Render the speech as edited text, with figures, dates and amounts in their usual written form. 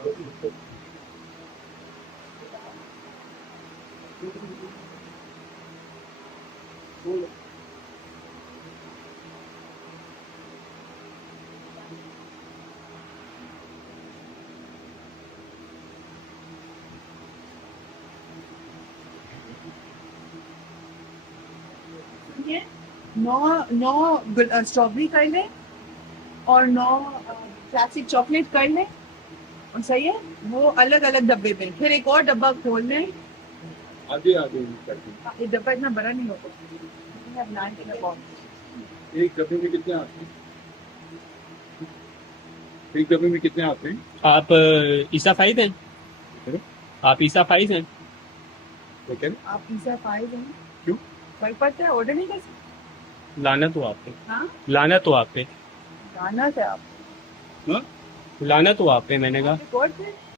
ये 9 स्ट्रॉबेरी कर लें और 9 क्लासिक चॉकलेट कर लें। और सही है, वो अलग अलग डब्बे में। फिर एक और डब्बा खोल लें। आगे आगे करके। ये डब्बा इतना बड़ा नहीं होता। एक डब्बे में कितने आते हैं? एक डब्बे में कितने आते हैं? आप ईसा फाइज हैं? आप ईसा फाइज हैं? तो क्या आप पिज्जा पाए हैं? क्यों? भाई पता है, ऑर्डर नहीं कर सकते। लानत हो आप पे, हाँ, लानत हो आप पे, गाना है आप। हाँ? लानत हो आप पे, मैंने कहा। रिकॉर्ड पे